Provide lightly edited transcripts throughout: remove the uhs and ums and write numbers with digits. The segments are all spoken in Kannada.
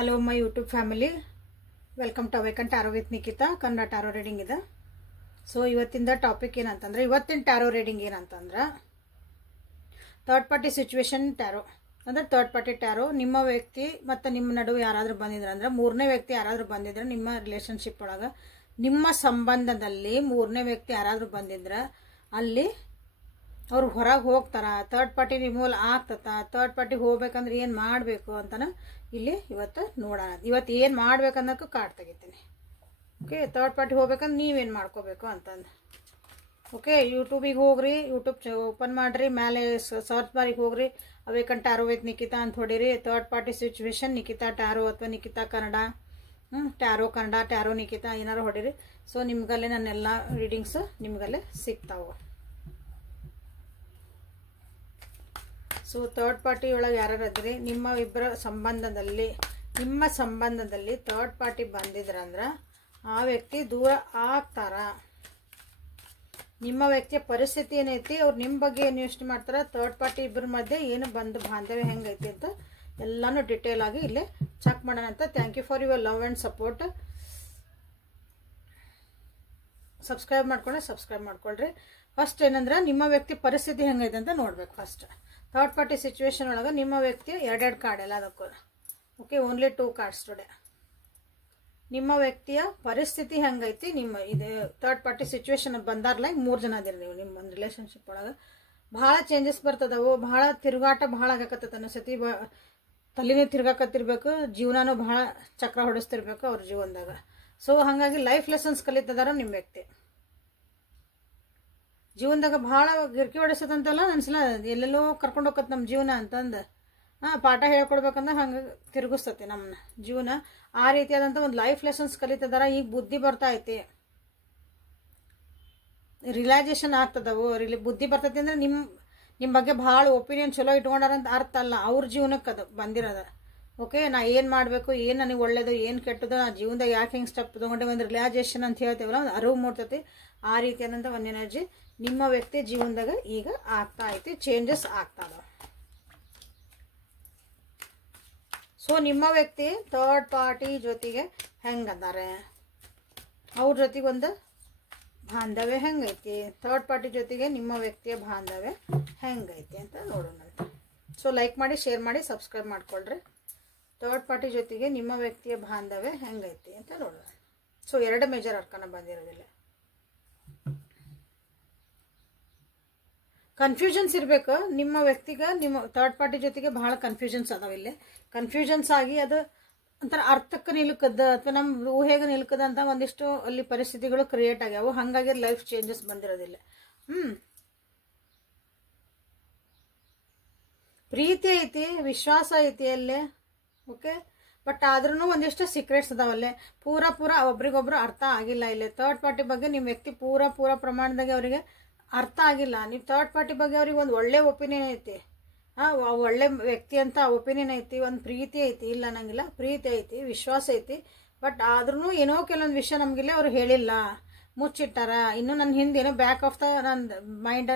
Hello my YouTube family, welcome to awaken tarot with Nikhita. Kannada tarot reading ಇದೆ. ಸೊ ಇವತ್ತಿನ ಟಾಪಿಕ್ ಏನಂತಂದ್ರೆ, ಇವತ್ತಿನ ಟ್ಯಾರೋ ರೀಡಿಂಗ್ ಏನಂತಂದ್ರೆ ಥರ್ಡ್ ಪಾರ್ಟಿ ಸಿಚುವೇಶನ್ ಟ್ಯಾರೋ. ಅಂದ್ರೆ ಥರ್ಡ್ ಪಾರ್ಟಿ ಟ್ಯಾರೋ. ನಿಮ್ಮ ವ್ಯಕ್ತಿ ಮತ್ತು ನಿಮ್ಮ ನಡುವೆ ಯಾರಾದರೂ ಬಂದಿದ್ರೆ, ಅಂದ್ರೆ ಮೂರನೇ ವ್ಯಕ್ತಿ ಯಾರಾದರೂ ಬಂದಿದ್ರೆ, ನಿಮ್ಮ ರಿಲೇಶನ್ಶಿಪ್ ಒಳಗೆ ನಿಮ್ಮ ಸಂಬಂಧದಲ್ಲಿ ಮೂರನೇ ವ್ಯಕ್ತಿ ಯಾರಾದರೂ ಬಂದಿದ್ರೆ ಅಲ್ಲಿ ಅವ್ರು ಹೊರಗೆ ಹೋಗ್ತಾರ, ಥರ್ಡ್ ಪಾರ್ಟಿ ರಿಮೂವಲ್ ಆಗ್ತತ, ಥರ್ಡ್ ಪಾರ್ಟಿ ಹೋಗ್ಬೇಕಂದ್ರೆ ಏನು ಮಾಡಬೇಕು ಅಂತನ ಇಲ್ಲಿ ಇವತ್ತು ನೋಡೋಣ. ಇವತ್ತು ಏನು ಮಾಡ್ಬೇಕನ್ನೋಕ್ಕೂ ಕಾರ್ಡ್ ತೆಗಿತೀನಿ. ಓಕೆ, ಥರ್ಡ್ ಪಾರ್ಟಿ ಹೋಗ್ಬೇಕಂದ್ರೆ ನೀವೇನು ಮಾಡ್ಕೋಬೇಕು ಅಂತಂದು. ಓಕೆ, ಯೂಟ್ಯೂಬಿಗೆ ಹೋಗ್ರಿ, ಯೂಟ್ಯೂಬ್ ಓಪನ್ ಮಾಡಿರಿ, ಮೇಲೆ ಸರ್ಚ್ ಬಾರಿಗೆ ಹೋಗ್ರಿ, ಅವೇಕನ್ ಟ್ಯಾರೋ ವಿತ್ ನಿಖಿತಾ ಅಂತ ಹೊಡೀರಿ. Third party situation Nikhita tarot ಅಥವಾ ನಿಖಿತಾ ಕನ್ನಡ, ಟ್ಯಾರೋ ಕನ್ನಡ, ಟ್ಯಾರೋ ನಿಖಿತಾ ಏನಾರು ಹೊಡೀರಿ. ಸೊ ನಿಮ್ಗಲ್ಲೇ ನನ್ನೆಲ್ಲ ರೀಡಿಂಗ್ಸ್ ನಿಮ್ಗಲ್ಲೇ ಸಿಗ್ತಾವೆ. ಸೊ ಥರ್ಡ್ ಪಾರ್ಟಿ ಒಳಗೆ ಯಾರು ಇದ್ರಿ, ನಿಮ್ಮ ಇಬ್ಬರ ಸಂಬಂಧದಲ್ಲಿ ಥರ್ಡ್ ಪಾರ್ಟಿ ಬಂದಿದ್ರಂದ್ರೆ ಆ ವ್ಯಕ್ತಿ ದೂರ ಆಗ್ತಾರ. ನಿಮ್ಮ ವ್ಯಕ್ತಿಯ ಪರಿಸ್ಥಿತಿ ಏನೈತಿ, ಅವ್ರು ನಿಮ್ಮ ಬಗ್ಗೆ ಏನು ಯೋಚನೆ ಮಾಡ್ತಾರ, ಥರ್ಡ್ ಪಾರ್ಟಿ ಇಬ್ಬರ ಮಧ್ಯೆ ಏನು ಬಂದು ಬಾಂಧವ್ಯ ಹೆಂಗೈತಿ ಅಂತ ಎಲ್ಲಾನು ಡಿಟೇಲ್ ಆಗಿ ಇಲ್ಲೇ ಚೆಕ್ ಮಾಡೋಣ ಅಂತ. Thank you for your love and support. Subscribe ಮಾಡ್ಕೊಳ್ರಿ. ಫಸ್ಟ್ ಏನಂದ್ರೆ ನಿಮ್ಮ ವ್ಯಕ್ತಿ ಪರಿಸ್ಥಿತಿ ಹೆಂಗೈತೆ ಅಂತ ನೋಡ್ಬೇಕು. ಫಸ್ಟ್ ಥರ್ಡ್ ಪಾರ್ಟಿ ಸಿಚುವೇಶನ್ ಒಳಗೆ ನಿಮ್ಮ ವ್ಯಕ್ತಿಯ ಎರಡೆರಡು ಕಾರ್ಡ್ ಎಲ್ಲ ಅದಕ್ಕೂ. Okay, only 2 cards today. ನಿಮ್ಮ ವ್ಯಕ್ತಿಯ ಪರಿಸ್ಥಿತಿ ಹೆಂಗೈತಿ, ನಿಮ್ಮ ಇದು ಥರ್ಡ್ ಪಾರ್ಟಿ ಸಿಚುವೇಶನ್ ಬಂದಾರಲ್ಲ, ಈಗ 3 ಜನ ಅದಿರಿ ನೀವು ನಿಮ್ಮ ಒಂದು ರಿಲೇಶನ್ಶಿಪ್ ಒಳಗೆ. ಭಾಳ ಚೇಂಜಸ್ ಬರ್ತದವು, ಭಾಳ ತಿರುಗಾಟ ಭಾಳ ಆಗಕತ್ತದ ಅನಿಸತಿ, ತಲೆನೂ ತಿರ್ಗಾಕತ್ತಿರ್ಬೇಕು, ಜೀವನನೂ ಭಾಳ ಚಕ್ರ ಹೊಡಿಸ್ತಿರ್ಬೇಕು ಅವ್ರ ಜೀವನದಾಗ. ಸೊ ಹಾಗಾಗಿ ಲೈಫ್ ಲೆಸನ್ಸ್ ಕಲಿತದಾರ ನಿಮ್ಮ ವ್ಯಕ್ತಿ. ಜೀವನದಾಗ ಭಾಳ ಗಿರ್ಕಿ ಹೊಡಿಸೋದಂತಲ್ಲ ಅನ್ಸಲ, ಎಲ್ಲೆಲ್ಲೋ ಕರ್ಕೊಂಡು ಹೋಗತ್ ನಮ್ಮ ಜೀವನ ಅಂತಂದು ಪಾಠ ಹೇಳ್ಕೊಡ್ಬೇಕಂದ್ರೆ ಹಂಗೆ ತಿರುಗಿಸ್ತತಿ ನಮ್ಮನ್ನ ಜೀವನ. ಆ ರೀತಿಯಾದಂಥ ಒಂದು ಲೈಫ್ ಲೆಸನ್ಸ್ ಕಲಿತದಾರ. ಈಗ ಬುದ್ಧಿ ಬರ್ತಾ ಐತಿ, ರಿಯಲೈಸೇಷನ್ ಆಗ್ತದವು. ಬುದ್ಧಿ ಬರ್ತೈತಿ ಅಂದ್ರೆ ನಿಮ್ಮ ಬಗ್ಗೆ ಭಾಳ ಒಪಿನಿಯನ್ ಚಲೋ ಇಟ್ಕೊಂಡಾರಂತ ಅರ್ಥ ಅಲ್ಲ, ಅವ್ರ ಜೀವನಕ್ಕೆ ಅದು ಬಂದಿರೋದ. ಓಕೆ, ನಾ ಏನು ಮಾಡಬೇಕು, ಏನು ನನಗೆ ಒಳ್ಳೇದು, ಏನು ಕೆಟ್ಟದು, ನಾ ಜೀವನದಾಗ ಯಾಕೆ ಹೆಂಗೆ ಸ್ಟೆಪ್ ತೊಗೊಂಡೆ, ಒಂದು ರಿಯಲೈಸೇಷನ್ ಅಂತ ಹೇಳ್ತೇವಲ್ಲ, ಒಂದು ಅರಿವು ಮೂಡ್ತೈತಿ. ಆ ರೀತಿಯಾದಂಥ ಒಂದು ಎನರ್ಜಿ ನಿಮ್ಮ ವ್ಯಕ್ತಿ ಜೀವನದಾಗ ಈಗ ಆಗ್ತಾ ಐತಿ, ಚೇಂಜಸ್ ಆಗ್ತಾವ. ಸೊ ನಿಮ್ಮ ವ್ಯಕ್ತಿ ಥರ್ಡ್ ಪಾರ್ಟಿ ಜೊತೆಗೆ ಹೆಂಗದಾರೆ, ಅವ್ರ ಜೊತೆಗೆ ಒಂದು ಬಾಂಧವ್ಯ ಹೆಂಗೈತಿ, ಥರ್ಡ್ ಪಾರ್ಟಿ ಜೊತೆಗೆ ನಿಮ್ಮ ವ್ಯಕ್ತಿಯ ಬಾಂಧವ್ಯ ಹೆಂಗೈತಿ ಅಂತ ನೋಡೋಣ. ಸೊ ಲೈಕ್ ಮಾಡಿ, ಶೇರ್ ಮಾಡಿ, ಸಬ್ಸ್ಕ್ರೈಬ್ ಮಾಡ್ಕೊಳ್ರಿ. ಥರ್ಡ್ ಪಾರ್ಟಿ ಜೊತೆಗೆ ನಿಮ್ಮ ವ್ಯಕ್ತಿಯ ಬಾಂಧವ್ಯ ಹೆಂಗೈತಿ ಅಂತ ನೋಡೋಣ. ಸೊ 2 ಮೇಜರ್ ಅರ್ಕನ ಬಂದಿರೋದಿಲ್ಲ. ಕನ್ಫ್ಯೂಷನ್ಸ್ ಇರಬೇಕು ನಿಮ್ಮ ವ್ಯಕ್ತಿಗೆ, ನಿಮ್ಮ ಥರ್ಡ್ ಪಾರ್ಟಿ ಜೊತೆಗೆ ಬಹಳ ಕನ್ಫ್ಯೂಷನ್ಸ್ ಅದಾವ. ಇಲ್ಲಿ ಕನ್ಫ್ಯೂಷನ್ಸ್ ಆಗಿ ಅದು ಒಂಥರ ಅರ್ಥಕ್ಕೆ ನಿಲ್ಕದ ಅಥವಾ ನಮ್ಮ ಊಹೆಗೆ ನಿಲ್ಕದ ಅಂತ ಒಂದಿಷ್ಟು ಅಲ್ಲಿ ಪರಿಸ್ಥಿತಿಗಳು ಕ್ರಿಯೇಟ್ ಆಗ್ಯಾವು. ಹಾಗಾಗಿ ಲೈಫ್ ಚೇಂಜಸ್ ಬಂದಿರೋದಿಲ್ಲ. ಪ್ರೀತಿ ಐತಿ, ವಿಶ್ವಾಸ ಐತಿ ಅಲ್ಲೇ. ಓಕೆ, ಬಟ್ ಆದ್ರೂ ಒಂದಿಷ್ಟು ಸೀಕ್ರೆಟ್ಸ್ ಅದಾವಲ್ಲೇ. ಪೂರ ಒಬ್ರಿಗೊಬ್ರು ಅರ್ಥ ಆಗಿಲ್ಲ. ಇಲ್ಲಿ ಥರ್ಡ್ ಪಾರ್ಟಿ ಬಗ್ಗೆ ನಿಮ್ಮ ವ್ಯಕ್ತಿ ಪೂರ ಪ್ರಮಾಣದಾಗ ಅವರಿಗೆ ಅರ್ಥ ಆಗಿಲ್ಲ. ನೀವು ಥರ್ಡ್ ಪಾರ್ಟಿ ಬಗ್ಗೆ ಅವ್ರಿಗೆ ಒಂದು ಒಳ್ಳೆ ಒಪಿನಿಯನ್ ಐತಿ, ಒಳ್ಳೆ ವ್ಯಕ್ತಿ ಅಂತ ಒಪಿನಿಯನ್ ಐತಿ, ಒಂದು ಪ್ರೀತಿ ಐತಿ, ಇಲ್ಲ ಅನ್ನಂಗಿಲ್ಲ, ಪ್ರೀತಿ ಐತಿ, ವಿಶ್ವಾಸ ಐತಿ. ಬಟ್ ಆದ್ರೂ ಏನೋ ಕೆಲವೊಂದು ವಿಷಯ ನಮಗಿಲ್ಲ, ಅವ್ರು ಹೇಳಿಲ್ಲ, ಮುಚ್ಚಿಟ್ಟಾರ. ಇನ್ನು ನನ್ನ ಹಿಂದೆ ಏನೋ ಬ್ಯಾಕ್ ಆಫ್ ದ ನನ್ನ ಮೈಂಡ್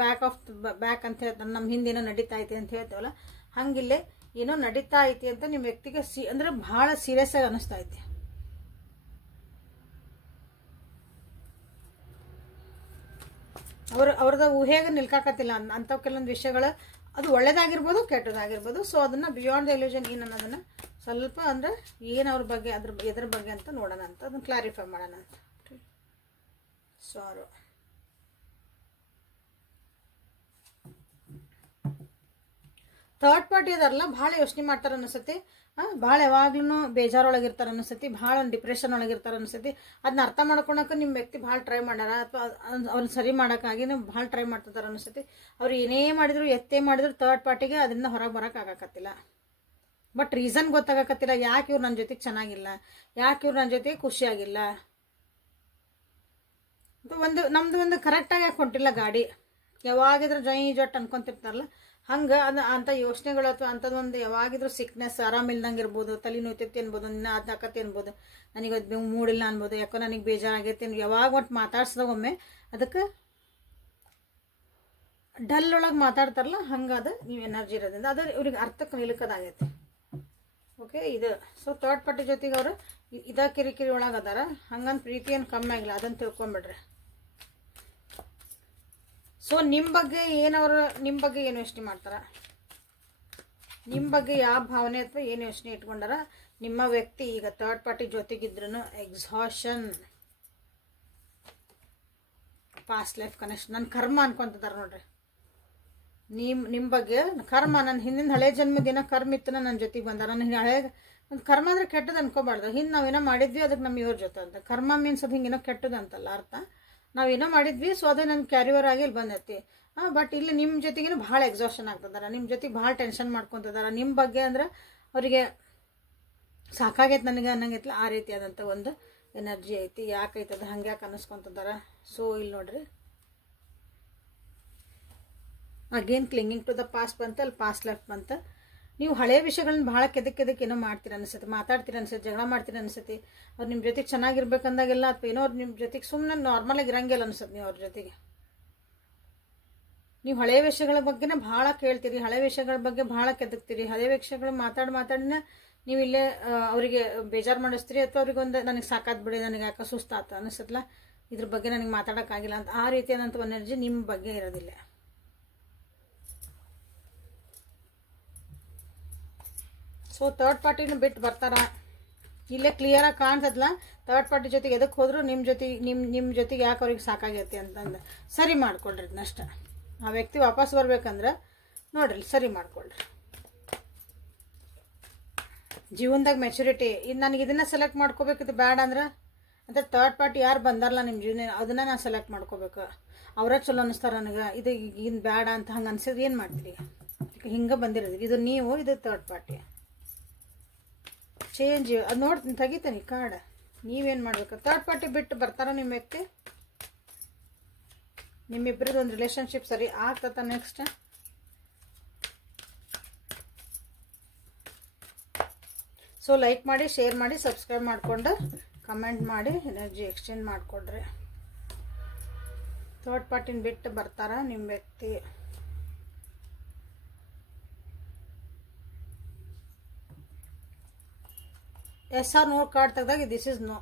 ಬ್ಯಾಕ್ ಅಂತ ಹೇಳ್ತಾರೆ, ನಮ್ಮ ಹಿಂದೆ ಏನೋ ನಡೀತಾ ಐತಿ ಅಂತ ಹೇಳ್ತೇವಲ್ಲ, ಹಂಗಿಲ್ಲೇ ಏನೋ ನಡೀತಾ ಐತಿ ಅಂತ ನಿಮ್ಮ ವ್ಯಕ್ತಿಗೆ ಅಂದ್ರೆ ಭಾಳ ಸೀರಿಯಸ್ ಆಗಿ ಅನಿಸ್ತಾ ಐತಿ. ಅವ್ರದ ಊಹೆಗೆ ನಿಲ್ಕಾಕತ್ತಿಲ್ಲ ಅಂತ ಕೆಲವೊಂದು ವಿಷಯಗಳು. ಅದು ಒಳ್ಳೇದಾಗಿರ್ಬೋದು, ಕೆಟ್ಟದಾಗಿರ್ಬೋದು. ಸೊ ಅದನ್ನ ಬಿಯಾಂಡ್ ದ ಇಲ್ಯೂಷನ್ ಏನು ಅನ್ನೋದನ್ನ ಸ್ವಲ್ಪ ಅಂದ್ರೆ ಏನು ಅವ್ರ ಬಗ್ಗೆ, ಎದ್ರ ಬಗ್ಗೆ ಅಂತ ನೋಡೋಣ ಅಂತ, ಅದನ್ನ ಕ್ಲಾರಿಫೈ ಮಾಡೋಣ ಅಂತ. ಸಾರು ಥರ್ಡ್ ಪಾರ್ಟಿ ಅದಾರಲ್ಲ, ಭಾಳ ಯೋಚನೆ ಮಾಡ್ತಾರೆ ಅನಿಸತಿ, ಭಾಳ ಯಾವಾಗ್ಲೂ ಬೇಜಾರೊಳಗಿರ್ತಾರೆ ಅನಿಸತಿ, ಭಾಳ ಡಿಪ್ರೆಷನ್ ಒಳಗಿರ್ತಾರೆ ಅನಿಸತಿ. ಅದನ್ನ ಅರ್ಥ ಮಾಡ್ಕೊಳಕ್ಕೆ ನಿಮ್ಮ ವ್ಯಕ್ತಿ ಭಾಳ ಟ್ರೈ ಮಾಡ್ಯಾರ, ಅಥವಾ ಅವ್ರನ್ನ ಸರಿ ಮಾಡೋಕ್ಕಾಗಿ ಭಾಳ ಟ್ರೈ ಮಾಡ್ತಿದ್ದಾರೆ ಅನಿಸತಿ. ಅವ್ರು ಏನೇ ಮಾಡಿದ್ರು, ಎತ್ತೇ ಮಾಡಿದ್ರು ಥರ್ಡ್ ಪಾರ್ಟಿಗೆ ಅದರಿಂದ ಹೊರಗೆ ಬರೋಕೆ ಆಗಾಕತ್ತಿಲ್ಲ. ಬಟ್ ರೀಸನ್ ಗೊತ್ತಾಗಕತ್ತಿಲ್ಲ, ಯಾಕೆ ಇವ್ರು ನನ್ನ ಜೊತೆಗೆ ಚೆನ್ನಾಗಿಲ್ಲ, ಯಾಕೆ ಇವ್ರು ನನ್ನ ಜೊತೆಗೆ ಖುಷಿಯಾಗಿಲ್ಲ, ನಮ್ದು ಒಂದು ಕರೆಕ್ಟಾಗಿ ಯಾಕೆ ಹೊಂಟಿಲ್ಲ ಗಾಡಿ, ಯಾವಾಗಿದ್ರು ಜೊಟ್ ಅನ್ಕೊಂತಿರ್ತಾರಲ್ಲ ಹಂಗೆ ಅಂಥ ಯೋಚನೆಗಳು ಅಥವಾ ಅಂಥದ್ದೊಂದು ಯಾವಾಗಿದ್ರು ಸಿಕ್ನೆಸ್, ಆರಾಮಿಲ್ದಂಗೆ ಇರ್ಬೋದು, ತಲೆ ನೋಯ್ತೈತಿ ಅನ್ಬೋದು, ನಿನ್ನ ಅದಾಕತಿ ಅನ್ಬೋದು, ನನಗೆ ಅದು ಮೂಡಿಲ್ಲ ಅನ್ಬೋದು, ಯಾಕೋ ನನಗೆ ಬೇಜಾರಾಗೈತಿ, ಯಾವಾಗ ಒಟ್ಟು ಮಾತಾಡ್ಸ್ದಾಗ ಒಮ್ಮೆ ಅದಕ್ಕೆ ಡಲ್ ಒಳಗೆ ಮಾತಾಡ್ತಾರಲ್ಲ, ಹಂಗಾದ ನೀವು ಎನರ್ಜಿ ಇರೋದ್ರಿಂದ ಅದು ಇವ್ರಿಗೆ ಅರ್ಥಕ್ಕೆ ನಿಲ್ಕದಾಗೈತಿ. ಓಕೆ ಇದು. ಸೊ ಥರ್ಡ್ ಪಾರ್ಟಿ ಜೊತೆಗೆ ಅವರು ಇದ ಕಿರಿಕಿರಿ ಒಳಗೆ ಅದಾರ, ಹಂಗಂತ ಪ್ರೀತಿ ಏನು ಕಮ್ಮಿ ಆಗಿಲ್ಲ, ಅದನ್ನು ತಿಳ್ಕೊಂಬಿಡ್ರಿ. ಸೊ ನಿಮ್ಮ ಬಗ್ಗೆ ನಿಮ್ಮ ಬಗ್ಗೆ ಏನು ಯೋಚನೆ ಮಾಡ್ತಾರ, ನಿಮ್ಮ ಬಗ್ಗೆ ಯಾವ ಭಾವನೆ ಅಥವಾ ಏನು ಯೋಚನೆ ಇಟ್ಕೊಂಡಾರ ನಿಮ್ಮ ವ್ಯಕ್ತಿ. ಈಗ ಥರ್ಡ್ ಪಾರ್ಟಿ ಜೊತೆಗಿದ್ರೂ ಎಕ್ಸಾಷನ್, ಪಾಸ್ಟ್ ಲೈಫ್ ಕನೆಕ್ಷನ್, ನನ್ನ ಕರ್ಮ ಅನ್ಕೊಂತಿದ್ದಾರೆ ನೋಡ್ರಿ. ನಿಮ್ಮ ಬಗ್ಗೆ ಕರ್ಮ, ನನ್ನ ಹಿಂದಿನ ಹಳೆ ಜನ್ಮದಿನ ಕರ್ಮ ಇತ್ತು, ನನ್ನ ಜೊತೆಗೆ ಬಂದ. ನನ್ನ ಹಳೆ ಕರ್ಮ ಅಂದರೆ ಕೆಟ್ಟದ್ದು ಅನ್ಕೋಬಾರ್ದು. ಹಿಂದೆ ನಾವೇನೋ ಮಾಡಿದ್ವಿ ಅದಕ್ಕೆ ನಮ್ಮ ಇವ್ರ ಜೊತೆ ಅಂತ. ಕರ್ಮ ಮೀನ್ಸ್ ಅದು ಹಿಂಗೇನೋ ಕೆಟ್ಟದ್ದು ಅಂತಲ್ಲ ಅರ್ಥ. ನಾವೇನೋ ಮಾಡಿದ್ವಿ, ಸೊ ಅದು ನನ್ನ ಕ್ಯಾರಿವರ್ ಆಗಿ ಇಲ್ಲಿ ಬಂದೈತಿ. ಬಟ್ ಇಲ್ಲಿ ನಿಮ್ಮ ಜೊತೆಗೇನು ಭಾಳ ಎಕ್ಸಾಷನ್ ಆಗ್ತದಾರ, ನಿಮ್ಮ ಜೊತೆಗೆ ಭಾಳ ಟೆನ್ಷನ್ ಮಾಡ್ಕೊತಿದಾರ. ನಿಮ್ಮ ಬಗ್ಗೆ ಅಂದ್ರೆ ಅವರಿಗೆ ಸಾಕಾಗೈತೆ ನನಗೆ ಅನ್ನಂಗೈತಿಲ್ಲ, ಆ ರೀತಿಯಾದಂಥ ಒಂದು ಎನರ್ಜಿ ಐತಿ. ಯಾಕೈತದ ಹಂಗೆ ಯಾಕೆ ಅನ್ನಿಸ್ಕೊತಿದಾರ. ಸೊ ಇಲ್ಲಿ ನೋಡ್ರಿ, ಅಗೇನ್ ಕ್ಲಿಂಗಿಂಗ್ ಟು ದ ಪಾಸ್ಟ್ ಬಂತ, ಅಲ್ಲಿ ಪಾಸ್ಟ್ ಲೈಫ್ ಬಂತ. ನೀವು ಹಳೆಯ ವಿಷಯಗಳನ್ನ ಭಾಳ ಕೆದಕ್ಕೆ ಏನೋ ಮಾಡ್ತೀರ ಅನಿಸುತ್ತೆ, ಮಾತಾಡ್ತೀರ ಅನಿಸುತ್ತೆ, ಜಗಳ ಮಾಡ್ತೀರ ಅನಿಸುತ್ತೆ. ಅವ್ರು ನಿಮ್ಮ ಜೊತೆಗೆ ಚೆನ್ನಾಗಿರ್ಬೇಕಂದಾಗೆಲ್ಲ ಅಥವಾ ಏನೋ ಅವ್ರು ನಿಮ್ಮ ಜೊತೆಗೆ ಸುಮ್ಮನೆ ನಾರ್ಮಲಾಗಿ ಇರಂಗಿಲ್ಲ ಅನಿಸುತ್ತೆ. ನೀವು ಅವ್ರ ಜೊತೆಗೆ ನೀವು ಹಳೆಯ ವಿಷಯಗಳ ಬಗ್ಗೆನೇ ಭಾಳ ಕೇಳ್ತೀರಿ, ಹಳೆಯ ವಿಷಯಗಳ ಬಗ್ಗೆ ಭಾಳ ಕೆದಕ್ತೀರಿ. ಹಳೆಯ ವಿಷಯಗಳು ಮಾತಾಡಿನ ನೀವು ಇಲ್ಲೇ ಅವರಿಗೆ ಬೇಜಾರು ಮಾಡಿಸ್ತೀರಿ, ಅಥವಾ ಅವ್ರಿಗೊಂದು ನನಗೆ ಸಾಕಾದ್ ಬಿಡಿ, ನನಗೆ ಯಾಕೆ ಸುಸ್ತಾತ ಅನಿಸುತ್ತಲ್ಲ, ಇದ್ರ ಬಗ್ಗೆ ನನಗೆ ಮಾತಾಡೋಕ್ಕಾಗಿಲ್ಲ ಅಂತ. ಆ ರೀತಿಯಾದಂಥ ಎನರ್ಜಿ ನಿಮ್ಮ ಬಗ್ಗೆ ಇರೋದಿಲ್ಲ. ಸೊ ಥರ್ಡ್ ಪಾರ್ಟಿನ ಬಿಟ್ಟು ಬರ್ತಾರ, ಇಲ್ಲೇ ಕ್ಲಿಯರಾಗಿ ಕಾಣ್ತದಲ್ಲ. ಥರ್ಡ್ ಪಾರ್ಟಿ ಜೊತೆಗೆ ಎದಕ್ಕೆ ಹೋದ್ರು ನಿಮ್ಮ ಜೊತೆಗೆ ಯಾಕೆ ಅವ್ರಿಗೆ ಸಾಕಾಗೈತಿ ಅಂತಂದು ಸರಿ ಮಾಡ್ಕೊಳ್ರಿ. ಅದನ್ನಷ್ಟ ಆ ವ್ಯಕ್ತಿ ವಾಪಸ್ ಬರ್ಬೇಕಂದ್ರೆ ನೋಡ್ರಿ ಸರಿ ಮಾಡ್ಕೊಳ್ರಿ. ಜೀವನದಾಗ ಮೆಚುರಿಟಿ, ಇದು ನನಗೆ ಇದನ್ನ ಸೆಲೆಕ್ಟ್ ಮಾಡ್ಕೋಬೇಕಿತ್ತು ಬೇಡ ಅಂದ್ರೆ ಥರ್ಡ್ ಪಾರ್ಟಿ ಯಾರು ಬಂದಾರಲ್ಲ ನಿಮ್ಮ ಜೀವನ, ಅದನ್ನ ನಾನು ಸೆಲೆಕ್ಟ್ ಮಾಡ್ಕೋಬೇಕು. ಅವರೇ ಚಲೋ ಅನ್ನಿಸ್ತಾರೆ ನನಗೆ, ಇದು ಇನ್ನು ಬೇಡ ಅಂತ ಹಂಗೆ ಅನ್ಸಿದ್ರೆ ಏನು ಮಾಡ್ತೀರಿ. ಹಿಂಗೆ ಬಂದಿರೋದು ಇದು ನೀವು, ಇದು ಥರ್ಡ್ ಪಾರ್ಟಿ ಚೇಂಜ್. ಅದು ನೋಡ್ತೀನಿ, ತೆಗಿತೀನಿ ಕಾರ್ಡ್. ನೀವೇನು ಮಾಡ್ಬೇಕು, ಥರ್ಡ್ ಪಾರ್ಟಿ ಬಿಟ್ಟು ಬರ್ತಾರ ನಿಮ್ಮ ವ್ಯಕ್ತಿ. ನಿಮ್ಮಿಬ್ಬರದ್ದು ಒಂದು ರಿಲೇಶನ್ಶಿಪ್ ಸರಿ ಆಗ್ತದ ನೆಕ್ಸ್ಟ್. ಸೊ ಲೈಕ್ ಮಾಡಿ, ಶೇರ್ ಮಾಡಿ, ಸಬ್ಸ್ಕ್ರೈಬ್ ಮಾಡಿಕೊಂಡು ಕಮೆಂಟ್ ಮಾಡಿ ಎನರ್ಜಿ ಎಕ್ಸ್ಚೇಂಜ್ ಮಾಡಿಕೊಡ್ರಿ. ಥರ್ಡ್ ಪಾರ್ಟಿನ ಬಿಟ್ಟು ಬರ್ತಾರ ನಿಮ್ಮ ವ್ಯಕ್ತಿ. ಎಸ್ ಆರ್ ನೋ ಕಾರ್ಡ್ ತೆಗ್ದಾಗ ದಿಸ್ ಇಸ್ ನೋ.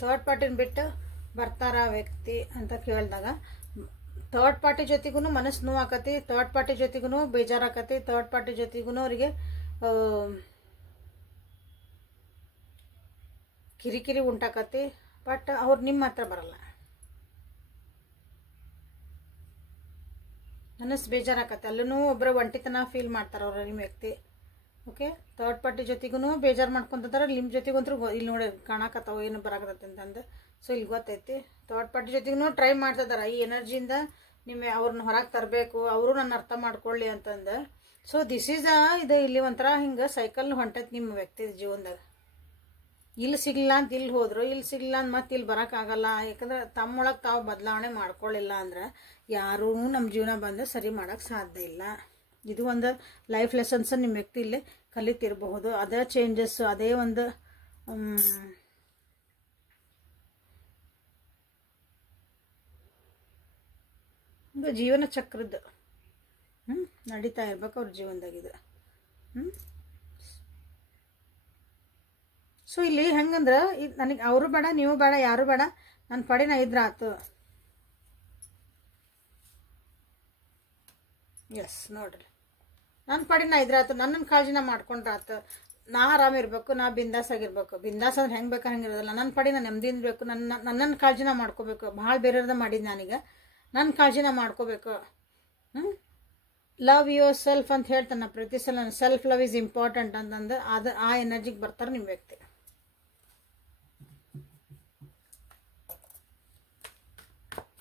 ಥರ್ಡ್ ಪಾರ್ಟಿನ ಬಿಟ್ಟು ಬರ್ತಾರ ವ್ಯಕ್ತಿ ಅಂತ ಕೇಳಿದಾಗ ಥರ್ಡ್ ಪಾರ್ಟಿ ಜೊತೆಗೂ ಮನಸ್ಸು ನೋವು ಆಕತಿ, ಥರ್ಡ್ ಪಾರ್ಟಿ ಜೊತೆಗೂ ಬೇಜಾರಾಕತಿ, ಥರ್ಡ್ ಪಾರ್ಟಿ ಜೊತೆಗೂ ಅವರಿಗೆ ಕಿರಿಕಿರಿ ಉಂಟಾಕತಿ. ಬಟ್ ಅವ್ರು ನಿಮ್ಮ ಹತ್ರ ಬರಲ್ಲ, ಮನಸ್ಸು ಬೇಜಾರಾಕತಿ. ಅಲ್ಲೂ ಒಬ್ಬರ ಒಂಟಿತನ ಫೀಲ್ ಮಾಡ್ತಾರೆ ಅವ್ರು ನಿಮ್ಮ ವ್ಯಕ್ತಿ. ಓಕೆ, ಥರ್ಡ್ ಪಾರ್ಟಿ ಜೊತೆಗೂ ಬೇಜಾರು ಮಾಡ್ಕೊತಾರೆ, ನಿಮ್ಮ ಜೊತೆಗಂತೂ ಇಲ್ಲಿ ನೋಡಿ ಕಾಣಕತ್ತಾವ ಏನು ಬರಾಕತ್ತೈತಿ ಅಂತಂದು. ಸೊ ಇಲ್ಲಿ ಗೊತ್ತೈತಿ ಥರ್ಡ್ ಪಾರ್ಟಿ ಜೊತೆಗೂ ಟ್ರೈ ಮಾಡ್ತಿದಾರ ಈ ಎನರ್ಜಿಯಿಂದ ಅವ್ರನ್ನ ಹೊರಗೆ ತರಬೇಕು, ಅವರು ನನ್ನ ಅರ್ಥ ಮಾಡ್ಕೊಳ್ಳಿ ಅಂತಂದು. ಸೊ ದಿಸ್ ಈಸ್ ಇದು ಇಲ್ಲಿ ಒಂಥರ ಹಿಂಗೆ ಸೈಕಲ್ ಹೊಂಟೈತಿ ನಿಮ್ಮ ವ್ಯಕ್ತಿ ಜೀವನದಾಗ. ಇಲ್ಲಿ ಸಿಗಲಿಲ್ಲ ಅಂತ ಇಲ್ಲಿ ಹೋದ್ರು, ಇಲ್ಲಿ ಸಿಗಲಿಲ್ಲ ಅಂತ ಮತ್ತೆ ಇಲ್ಲಿ ಬರೋಕ್ಕಾಗಲ್ಲ. ಯಾಕಂದ್ರೆ ತಮ್ಮೊಳಗೆ ತಾವು ಬದಲಾವಣೆ ಮಾಡ್ಕೊಳ್ಳಿಲ್ಲ ಅಂದ್ರೆ ಯಾರೂ ನಮ್ಮ ಜೀವನ ಬಂದು ಸರಿ ಮಾಡೋಕ್ಕೆ ಸಾಧ್ಯ ಇಲ್ಲ. ಇದು ಒಂದು ಲೈಫ್ ಲೆಸನ್ಸ್ ನಿಮ್ಮ ವ್ಯಕ್ತಿ ಇಲ್ಲಿ ಕಲಿತಿರಬಹುದು. ಅದೇ ಚೇಂಜಸ್, ಅದೇ ಒಂದು ಜೀವನ ಚಕ್ರದ್ದು ನಡೀತಾ ಇರ್ಬೇಕು ಅವ್ರ ಜೀವನದಾಗಿದೆ. ಸೊ ಇಲ್ಲಿ ಹೆಂಗಂದ್ರೆ ನನಗೆ ಅವರು ಬೇಡ, ನೀವು ಬೇಡ, ಯಾರು ಬೇಡ, ನನ್ನ ಪಡಿನ ಇದ್ರೆ ಆತು. ಎಸ್ ನೋಡ್ರಿ, ನನ್ನ ಪಡಿನ ಇದ್ರೆ ಆತು, ನನ್ನನ್ನು ಕಾಳಜಿನ ಮಾಡ್ಕೊಂಡ್ರೆ ಆತು. ನಾ ಆರಾಮಿರ್ಬೇಕು, ನಾ ಬಿಂದಾಸ್ ಆಗಿರ್ಬೇಕು. ಬಿಂದಾಸ್ ಅಂದ್ರೆ ಹೆಂಗೆ ಬೇಕಾ ಹಂಗಿರೋದಿಲ್ಲ. ನನ್ನ ಪಡಿನ ನೆಮ್ಮದಿಯಿಂದ ಬೇಕು, ನನ್ನನ್ನು ಕಾಳಜಿನ ಮಾಡ್ಕೋಬೇಕು. ಭಾಳ ಬೇರೆಯವ್ರದ ಮಾಡಿದ್ದು ನಾನೀಗ, ನನ್ನ ಕಾಳಜಿನ ಮಾಡ್ಕೋಬೇಕು. ಲವ್ ಯುವರ್ ಸೆಲ್ಫ್ ಅಂತ ಹೇಳ್ತಾನೆ ಪ್ರತಿ ಸಲ. ಸೆಲ್ಫ್ ಲವ್ ಈಸ್ ಇಂಪಾರ್ಟೆಂಟ್ ಅಂತಂದು ಆ ಎನರ್ಜಿಗೆ ಬರ್ತಾರೆ ನಿಮ್ಮ ವ್ಯಕ್ತಿ.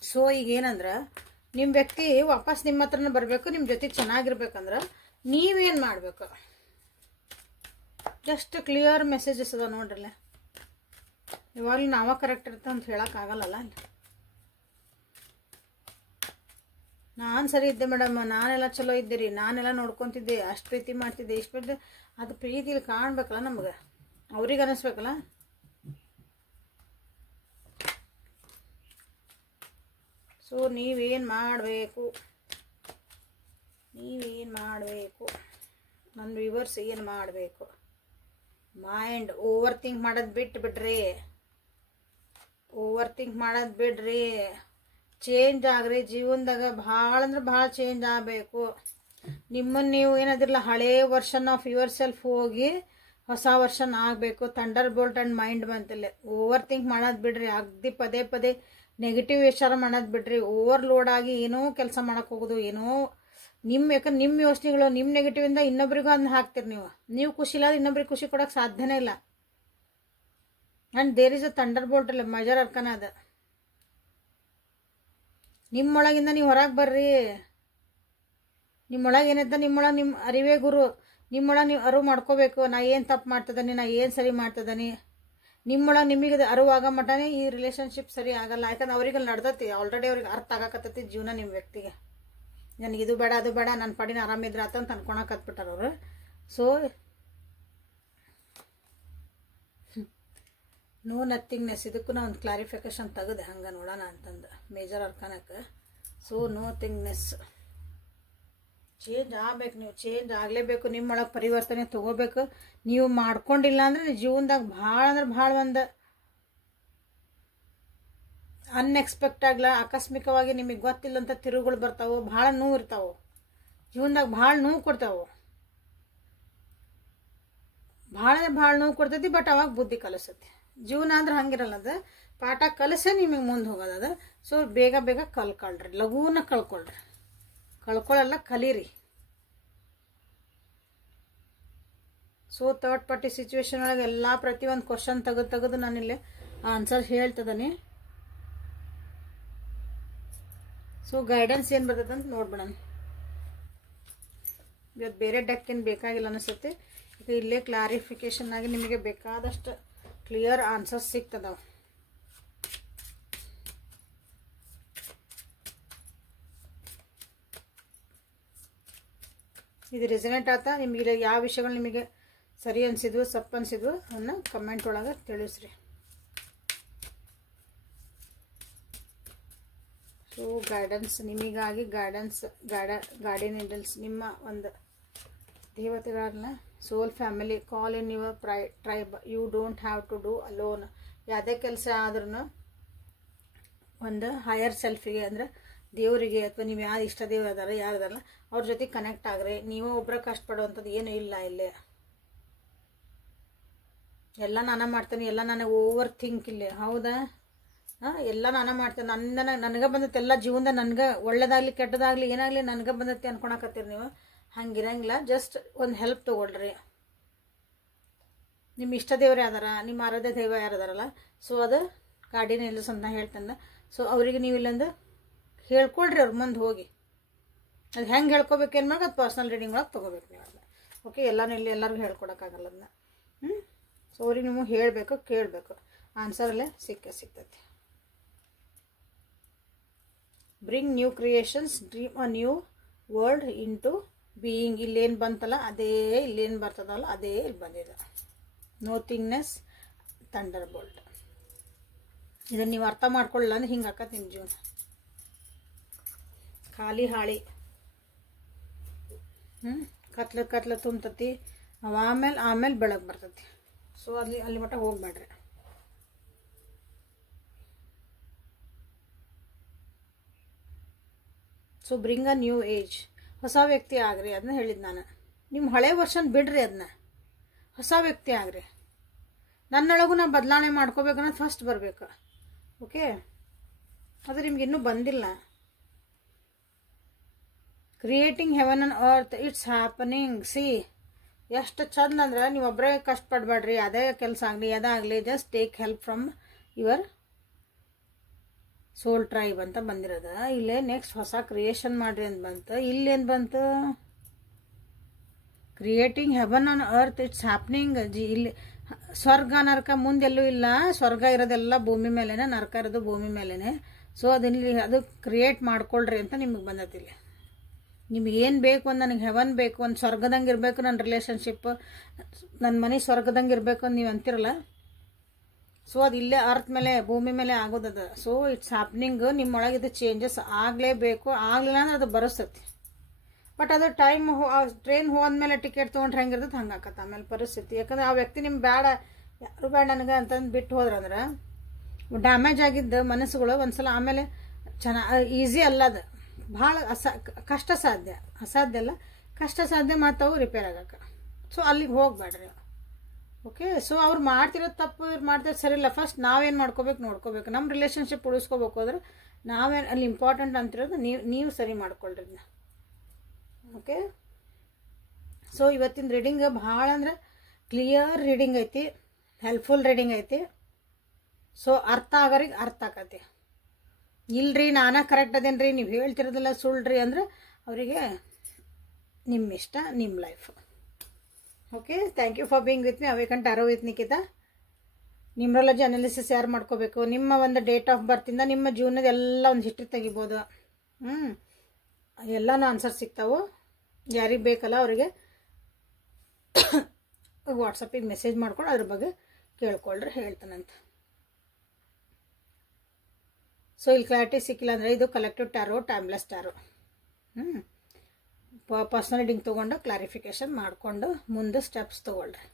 ಸೊ ಈಗ ಏನಂದ್ರೆ ನಿಮ್ಮ ವ್ಯಕ್ತಿ ವಾಪಸ್ ನಿಮ್ಮ ಹತ್ರನ ಬರಬೇಕು, ನಿಮ್ಮ ಜೊತೆಗೆ ಚೆನ್ನಾಗಿರ್ಬೇಕಂದ್ರೆ ನೀವೇನು ಮಾಡಬೇಕು, ಜಸ್ಟ್ ಕ್ಲಿಯರ್ ಮೆಸೇಜಸ್ ಅದ ನೋಡ್ರಲ್ಲ. ಇವಾಗಲೂ ನಾವ ಕರೆಕ್ಟ್ ಇರ್ತ ಅಂತ ಹೇಳೋಕ್ಕಾಗಲ್ಲಲ್ಲ. ನಾನು ಸರಿ ಇದ್ದೆ ಮೇಡಮ್, ನಾನೆಲ್ಲ ಚಲೋ ಇದ್ದೀರಿ, ನಾನೆಲ್ಲ ನೋಡ್ಕೊತಿದ್ದೆ, ಅಷ್ಟು ಪ್ರೀತಿ ಮಾಡ್ತಿದ್ದೆ, ಇಷ್ಟು ಪ್ರೀತಿ. ಅದು ಪ್ರೀತಿಲಿ ಕಾಣ್ಬೇಕಲ್ಲ ನಮ್ಗೆ, ಅವ್ರಿಗೆ ಅನ್ನಿಸ್ಬೇಕಲ್ಲ. ಸೊ ನೀವೇನು ಮಾಡಬೇಕು, ನನ್ನ ವ್ಯೂವರ್ಸ್ ಏನು ಮಾಡಬೇಕು, ಮೈಂಡ್ ಓವರ್ ಥಿಂಕ್ ಮಾಡೋದು ಬಿಟ್ಬಿಡ್ರಿ. ಓವರ್ ಥಿಂಕ್ ಮಾಡೋದು ಬಿಡ್ರಿ. ಚೇಂಜ್ ಆಗ್ರಿ. ಜೀವನದಾಗ ಭಾಳ ಅಂದ್ರೆ ಭಾಳ ಚೇಂಜ್ ಆಗಬೇಕು. ನಿಮ್ಮನ್ನು ನೀವು ಏನದಿರಲ್ಲ, ಹಳೇ ವರ್ಷನ್ ಆಫ್ ಯುವರ್ ಸೆಲ್ಫ್ ಹೋಗಿ ಹೊಸ ವರ್ಷನ್ ಆಗಬೇಕು. ಥಂಡರ್ ಬೋಲ್ಟ್ ಆ್ಯಂಡ್ ಮೈಂಡ್ ಬಂತಲ್ಲೇ. ಓವರ್ ಥಿಂಕ್ ಮಾಡೋದು ಬಿಡ್ರಿ. ಅಗ್ದಿ ಪದೇ ಪದೇ ನೆಗೆಟಿವ್ ವಿಚಾರ ಮಾಡೋದು ಬಿಡ್ರಿ. ಓವರ್ಲೋಡ್ ಆಗಿ ಏನೋ ಕೆಲಸ ಮಾಡೋಕೆ ಹೋಗೋದು, ಏನೋ ಯಾಕಂದ್ರೆ ನಿಮ್ಮ ಯೋಚನೆಗಳು, ನಿಮ್ಮ ನೆಗೆಟಿವಿಂದ ಇನ್ನೊಬ್ರಿಗೂ ಅದನ್ನ ಹಾಕ್ತೀರಿ. ನೀವು ಖುಷಿ ಇಲ್ಲಾದ್ರೆ ಇನ್ನೊಬ್ರಿಗೆ ಖುಷಿ ಕೊಡೋಕೆ ಸಾಧ್ಯನೇ ಇಲ್ಲ. And there is a thunderbolt ಅಲ್ಲ, ಮಜರ್ ಅರ್ಕನ ಅದ. ನಿಮ್ಮೊಳಗಿಂದ ನೀವು ಹೊರಗೆ ಬರ್ರಿ. ನಿಮ್ಮೊಳಗೆ ಏನೈತ, ನಿಮ್ಮೊಳಗೆ ನಿಮ್ಮ ಅರಿವೇ ಗುರು. ನಿಮ್ಮೊಳಗೆ ನೀವು ಅರಿವು ಮಾಡ್ಕೋಬೇಕು. ನಾ ಏನು ತಪ್ಪು ಮಾಡ್ತದಾನೆ, ನಾ ಏನು ಸರಿ ಮಾಡ್ತದಾನೆ. ನಿಮ್ಮೊಳಗೆ ನಿಮಗೆ ಅರಿವಾಗ ಮಟನೇ ಈ ರಿಲೇಷನ್ಶಿಪ್ ಸರಿ ಆಗಲ್ಲ. ಯಾಕಂದ್ರೆ ಅವ್ರಿಗೆ ನಡ್ದತಿ ಆಲ್ರೆಡಿ. ಅವ್ರಿಗೆ ಅರ್ಥ ಆಗಕತ್ತೈತಿ ಜೀವನ. ನಿಮ್ಮ ವ್ಯಕ್ತಿಗೆ ನನಗೆ ಇದು ಬೇಡ ಅದು ಬೇಡ, ನನ್ನ ಪಾಡಿನ ಆರಾಮಿದ್ರೆ ಆತ ಅಂತ ಅನ್ಕೊಳಕತ್ಬಿಟ್ಟಾರ ಅವರು. So no nothingness. ಇದಕ್ಕೂ ನಾ ಒಂದು ಕ್ಲಾರಿಫಿಕೇಶನ್ ತೆಗೆದೆ ಹಂಗೆ ನೋಡೋಣ ಅಂತಂದು ಮೇಜರ್ ಅರ್ಕಾನಕ್ಕೆ. So nothingness. ಚೇಂಜ್ ಆಗಬೇಕು. ನೀವು ಚೇಂಜ್ ಆಗಲೇಬೇಕು. ನಿಮ್ಮೊಳಗೆ ಪರಿವರ್ತನೆ ತೊಗೋಬೇಕು. ನೀವು ಮಾಡ್ಕೊಂಡಿಲ್ಲ ಅಂದರೆ ಜೀವನದಾಗ ಭಾಳ ಅಂದ್ರೆ ಭಾಳ ಒಂದು ಅನ್ಎಕ್ಸ್ಪೆಕ್ಟಾಗ್ಲ ಆಕಸ್ಮಿಕವಾಗಿ ನಿಮಗೆ ಗೊತ್ತಿಲ್ಲಂಥ ತಿರುಗಳು ಬರ್ತಾವೆ. ಭಾಳ ನೋವು ಇರ್ತಾವೆ ಜೀವನದಾಗ. ಭಾಳ ನೋವು ಕೊಡ್ತಾವೆ. ಭಾಳ ನೋವು ಕೊಡ್ತೈತಿ. ಬಟ್ ಅವಾಗ ಬುದ್ಧಿ ಕಲಿಸುತ್ತೆ. ಜೀವನ ಅಂದ್ರೆ ಹಂಗಿರಲ್ಲ. ಅದು ಪಾಠ ಕಲಿಸೇ ನಿಮಗೆ ಮುಂದೆ ಹೋಗೋದದ. ಸೊ ಬೇಗ ಬೇಗ ಕಲ್ಕೊಳ್ರಿ. ಲಘೂನ ಕಳ್ಕೊಳ್ರಿ. ಕಳ್ಕೊಳ್ಳಲ್ಲ, ಕಲೀರಿ. ಸೊ ಥರ್ಡ್ ಪಾರ್ಟಿ ಸಿಚುವೇಶನ್ ಒಳಗೆ ಎಲ್ಲ ಪ್ರತಿಯೊಂದು ಕ್ವಶನ್ ತೆಗೆದು ನಾನಿಲ್ಲಿ ಆನ್ಸರ್ ಹೇಳ್ತದನಿ. ಸೊ ಗೈಡೆನ್ಸ್ ಏನು ಬರ್ತದೆ ಅಂತ ನೋಡ್ಬಿಡೋಣ. ಇವತ್ತು ಬೇರೆ ಡೆಕ್ ಏನು ಬೇಕಾಗಿಲ್ಲ ಅನಿಸುತ್ತೆ. ಈಗ ಇಲ್ಲೇ ಕ್ಲಾರಿಫಿಕೇಶನ್ ಆಗಿ ನಿಮಗೆ ಬೇಕಾದಷ್ಟು ಕ್ಲಿಯರ್ ಆನ್ಸರ್ಸ್ ಸಿಗ್ತದವ. ಇದು ರೆಸನೇಟ್ ಆತ ನಿಮಗೆ. ಯಾವ ವಿಷಯಗಳು ನಿಮಗೆ ಸರಿ ಅನಿಸಿದ್ವು, ಸಪ್ಪು ಅನಿಸಿದ್ವು ಅವನ್ನ ಕಮೆಂಟ್ ಒಳಗೆ ತಿಳಿಸ್ರಿ. ಸೊ ಗೈಡೆನ್ಸ್ ನಿಮಗಾಗಿ, ಗಾರ್ಡಿಯನ್ ಏಂಜಲ್ಸ್ ನಿಮ್ಮ ಒಂದು ದೇವತೆಗಳನ್ನ, soul family, call in your tribe. You don't have to do alone. ಯಾವುದೇ ಕೆಲಸ ಆದ್ರೂ ಒಂದು ಹೈಯರ್ ಸೆಲ್ಫಿಗೆ ಅಂದರೆ ದೇವರಿಗೆ ಅಥವಾ ನೀವು ಯಾರು ಇಷ್ಟ ದೇವ್ರು ಅದಾರ ಯಾರದಾರಲ್ಲ ಅವ್ರ ಜೊತೆ ಕನೆಕ್ಟ್ ಆಗ್ರಿ. ನೀವು ಒಬ್ಬರ ಕಷ್ಟಪಡುವಂಥದ್ದು ಏನೂ ಇಲ್ಲ ಇಲ್ಲೇ. ಎಲ್ಲ ನಾನು ಮಾಡ್ತೇನೆ, ಎಲ್ಲ ನನಗೆ ಓವರ್ ಥಿಂಕ್ ಇಲ್ಲೇ. ಹೌದಾ? ಎಲ್ಲ ನಾನು ಮಾಡ್ತೇನೆ. ನನಗೆ ಬಂದತ್ತೆ ಎಲ್ಲ ಜೀವನದ. ನನಗೆ ಒಳ್ಳೇದಾಗಲಿ ಕೆಟ್ಟದಾಗಲಿ ಏನಾಗಲಿ ನನಗೆ ಬಂದತ್ತೆ ಅನ್ಕೊಳಕತ್ತೀರಿ ನೀವು. ಹಂಗಿರಂಗಿಲ್ಲ. ಜಸ್ಟ್ ಒಂದು ಹೆಲ್ಪ್ ತೊಗೊಳ್ರಿ. ನಿಮ್ಮ ಇಷ್ಟ ದೇವ್ರು ಯಾವ್ದಾರ, ನಿಮ್ಮ ಆರಾಧ್ಯ ದೈವ ಯಾರದಾರಲ್ಲ, ಸೊ ಅದು ಗಾರ್ಡಿಯನ್ ಏಂಜಲ್ಸ್ ಅಂತ ಹೇಳ್ತಾನೆ. ಸೊ ಅವರಿಗೆ ನೀವು ಇಲ್ಲೊಂದು ಹೇಳ್ಕೊಳ್ರಿ. ಅವ್ರ ಮುಂದೆ ಹೋಗಿ ಅದು ಹೆಂಗೆ ಹೇಳ್ಕೊಬೇಕೇನು ಮಾಡಿ ಅದು ಪರ್ಸ್ನಲ್ ರೀಡಿಂಗ್ ಒಳಗೆ ತೊಗೋಬೇಕು ನೀವು ಅದನ್ನ. ಓಕೆ? ಎಲ್ಲನೂ ಇಲ್ಲಿ ಎಲ್ಲರಿಗೂ ಹೇಳ್ಕೊಡೋಕ್ಕಾಗಲ್ಲ ಅದನ್ನ. ಸೊ ಅವ್ರಿಗೆ ನೀವು ಹೇಳಬೇಕು, ಕೇಳಬೇಕು. ಆನ್ಸರಲ್ಲೇ ಸಿಗ್ತೈತಿ. Bring new creations, dream a new world into being. ಇಲ್ಲೇನು ಬಂತಲ್ಲ ಅದೇ ಇಲ್ಲೇನು ಬರ್ತದಲ್ಲ ಅದೇ ಇಲ್ಲಿ ಬಂದಿದೆ. ನೋಥಿಂಗ್ನೆಸ್, ಥಂಡರ್ ಬೋಲ್ಟ್. ಇದನ್ನು ನೀವು ಅರ್ಥ ಮಾಡ್ಕೊಳ್ಳಲ್ಲ ಅಂದ್ರೆ ಹಿಂಗೆ ಆಕತ್ ನಿಮ್ಮ ಜೀವನ. ಖಾಲಿ ಹಾಳಿ. ಕತ್ಲ ತುಂಬತತಿ. ಆಮೇಲೆ ಬೆಳಗ್ಗೆ ಬರ್ತೈತಿ. ಸೊ ಅಲ್ಲಿ ಮಟ್ಟ ಹೋಗ್ಬೇಡ್ರಿ. So bring a new age. ಹೊಸ ವ್ಯಕ್ತಿ ಆಗ್ರಿ. ಅದನ್ನ ಹೇಳಿದ್ದು ನಾನು. ನಿಮ್ಮ ಹಳೆ ವರ್ಷನ್ ಬಿಡ್ರಿ. ಅದನ್ನ ಹೊಸ ವ್ಯಕ್ತಿ ಆಗ್ರಿ. ನನ್ನೊಳಗೂ ನಾ ಬದಲಾವಣೆ ಮಾಡ್ಕೋಬೇಕನ್ನೋದು ಫಸ್ಟ್ ಬರಬೇಕು. ಓಕೆ? ಅದು ನಿಮ್ಗೆ ಇನ್ನೂ ಬಂದಿಲ್ಲ. Creating heaven on earth, it's happening. See ಎಷ್ಟು ಚಂದ ಅಂದ್ರೆ ನೀವು ಒಬ್ಬರೇ ಕಷ್ಟಪಡಬೇಡ್ರಿ. ಅದೇ ಕೆಲಸ ಆಗಲಿ ಅದಾಗಲಿ, just take help from your soul tribe ಅಂತ ಬಂದಿರೋದ. ಇಲ್ಲೇ ನೆಕ್ಸ್ಟ್ ಹೊಸ ಕ್ರಿಯೇಷನ್ ಮಾಡ್ರಿ ಅಂತ ಬಂತು. ಇಲ್ಲೇನು ಬಂತು? Creating heaven on earth, it's happening. ಇಲ್ಲಿ ಸ್ವರ್ಗ ನರಕ ಮುಂದೆಲ್ಲೂ ಇಲ್ಲ. ಸ್ವರ್ಗ ಇರೋದೆಲ್ಲ ಭೂಮಿ ಮೇಲೇನೆ, ನರಕ ಇರೋದು ಭೂಮಿ ಮೇಲೇನೆ. ಸೊ ಅದು ಕ್ರಿಯೇಟ್ ಮಾಡ್ಕೊಳ್ರಿ ಅಂತ ನಿಮಗೆ ಬಂದತಿಲ್ಲ. ನಿಮಗೇನು ಬೇಕು, ಒಂದು ನನಗೆ ಹೆವನ್ ಬೇಕು, ಒಂದು ಸ್ವರ್ಗದಂಗೆ ಇರಬೇಕು ನನ್ನ ರಿಲೇಷನ್ಶಿಪ್, ನನ್ನ ಮನೆ ಸ್ವರ್ಗದಂಗೆ ಇರಬೇಕು ಅಂತ ನೀವು ಅಂತಿರಲ್ಲ. ಸೊ ಅದು ಇಲ್ಲೇ ಅರ್ತ್ ಮೇಲೆ, ಭೂಮಿ ಮೇಲೆ ಆಗೋದದ. So it's happening. ನಿಮ್ಮೊಳಗಿದು ಚೇಂಜಸ್ ಆಗಲೇಬೇಕು. ಆಗಲಿಲ್ಲ ಅಂದ್ರೆ ಅದು ಬರಸ್ತತಿ. ಬಟ್ ಅದು ಟೈಮ್ ಟ್ರೈನ್ ಹೋದ್ಮೇಲೆ ಟಿಕೆಟ್ ತೊಗೊಂಡ್ರೆ ಹೆಂಗಿರ್ತದೆ ಹಂಗೆ ಆಕತ್ತೆ ಆಮೇಲೆ ಪರಿಸ್ಥಿತಿ. ಯಾಕಂದ್ರೆ ಆ ವ್ಯಕ್ತಿ ನಿಮ್ಗೆ ಬೇಡ, ಯಾರು ಬೇಡ ನನಗೆ ಅಂತಂದು ಬಿಟ್ಟು ಹೋದ್ರಂದ್ರೆ ಡ್ಯಾಮೇಜ್ ಆಗಿದ್ದ ಮನಸ್ಸುಗಳು ಒಂದ್ಸಲ ಆಮೇಲೆ ಈಸಿ ಅಲ್ಲ, ಅದು ಭಾಳ ಕಷ್ಟ ಸಾಧ್ಯ, ಅಸಾಧ್ಯ ಅಲ್ಲ ಕಷ್ಟ ಸಾಧ್ಯ, ಮತ್ತು ಅವು ರಿಪೇರ್ ಆಗಕ್ಕೆ. ಸೊ ಅಲ್ಲಿಗೆ ಹೋಗ್ಬೇಡ್ರಿ. ಓಕೆ, ಸೊ ಅವ್ರು ಮಾಡ್ತಿರೋದು ತಪ್ಪು, ಇವ್ರು ಮಾಡ್ತಿರೋದು ಸರಿ ಇಲ್ಲ. ಫಸ್ಟ್ ನಾವೇನು ನೋಡ್ಕೋಬೇಕು. ನಮ್ಮ ರಿಲೇಷನ್ಶಿಪ್ ಉಳಿಸ್ಕೋಬೇಕು ಅಂದ್ರೆ ನಾವೇನು ಅಲ್ಲಿ ಇಂಪಾರ್ಟೆಂಟ್ ಅಂತಿರೋದು ನೀವು ಸರಿ ಮಾಡ್ಕೊಳ್ರಿ ಇದನ್ನ. ಓಕೆ, ಸೊ ಇವತ್ತಿನ ರೀಡಿಂಗ್ ಭಾಳ ಅಂದ್ರೆ ಕ್ಲಿಯರ್ ರೀಡಿಂಗ್ ಐತಿ, ಹೆಲ್ಪ್ಫುಲ್ ರೀಡಿಂಗ್ ಐತಿ. ಸೊ ಅರ್ಥ ಆಗೋರಿಗೆ ಅರ್ಥ ಆಕತಿ. ಇಲ್ರಿ ನಾನಾ ಕರೆಕ್ಟ್ ಅದೇನ್ರಿ, ನೀವು ಹೇಳ್ತಿರೋದಿಲ್ಲ ಸುಳ್ಳ್ರಿ ಅಂದ್ರೆ ಅವರಿಗೆ ನಿಮ್ಮ ಇಷ್ಟ, ನಿಮ್ಮ life. Okay, thank you for being with me. Awaken tarot with Nikita. Numerology analysis ಯಾರು ಮಾಡ್ಕೋಬೇಕು, ನಿಮ್ಮ ಒಂದು ಡೇಟ್ ಆಫ್ ಬರ್ತಿಂದ ನಿಮ್ಮ ಜೀವನದ ಎಲ್ಲ ಒಂದು ಹಿಸ್ಟ್ರಿ ತೆಗಿಬೋದು. ಎಲ್ಲನೂ ಆನ್ಸರ್ ಸಿಗ್ತಾವೆ. ಯಾರಿಗೆ ಬೇಕಲ್ಲ ಅವರಿಗೆ ವಾಟ್ಸಪ್ಪಿಗೆ ಮೆಸೇಜ್ ಮಾಡ್ಕೊಂಡು ಅದ್ರ ಬಗ್ಗೆ ಕೇಳ್ಕೊಳ್ರಿ, ಹೇಳ್ತಾನಂತ. ಸೊ ಇಲ್ಲಿ ಕ್ಲಾರಿಟಿ ಸಿಕ್ಕಿಲ್ಲ ಅಂದರೆ ಇದು collective tarot, timeless tarot. Personal reading ತೊಗೊಂಡು ಕ್ಲಾರಿಫಿಕೇಷನ್ ಮಾಡಿಕೊಂಡು ಮುಂದೆ ಸ್ಟೆಪ್ಸ್ ತೊಗೊಳ್ರಿ.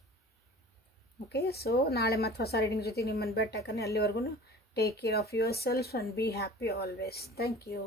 ಓಕೆ, ಸೊ ನಾಳೆ ಮತ್ತೆ ಹೊಸ ರೀಡಿಂಗ್ ಜೊತೆ ನಿಮ್ಮನ್ನು ಬೆಟ್ಟಾಕನೆ. ಅಲ್ಲಿವರೆಗೂ take care of yourself and be happy always. Thank you.